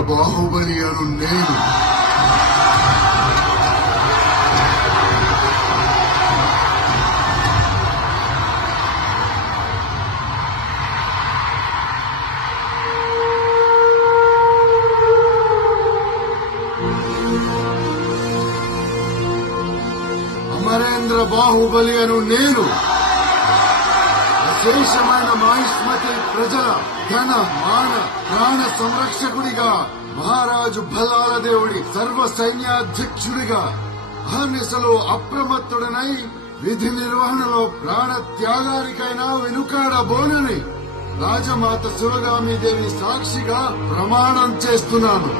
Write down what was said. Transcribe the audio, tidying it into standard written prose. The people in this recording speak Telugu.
బాహుబలి అను నేను అమరేంద్ర బాహుబలి అను నేను అశేషమైన మాహిష్మతి ప్రజల ఘన మాన ప్రాణ సంరక్షకుడిగా, మహారాజు భల్లాల దేవుడి సర్వ సైన్యాధ్యక్షుడిగా అహర్నిశలో అప్రమత్తుడనై విధి నిర్వహణలో ప్రాణ త్యాగానికైనా వెనుకాడబోనని రాజమాత శివగామీదేవి సాక్షిగా ప్రమాణం చేస్తున్నాను.